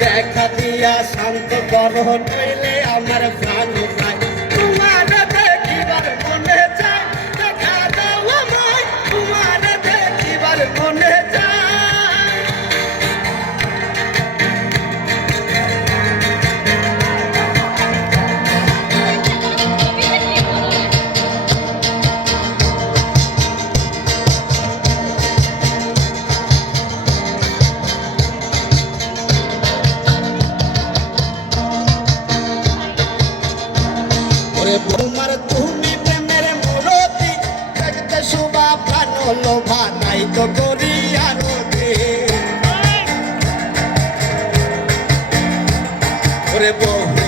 দেখা দিয়া শান্ত করণ কইলে আমার ওরে তোমার তুমি প্রেমের মূরতি দেখতে শোভা ভালো, লোভা নাই তো করি আরও ওরে বহু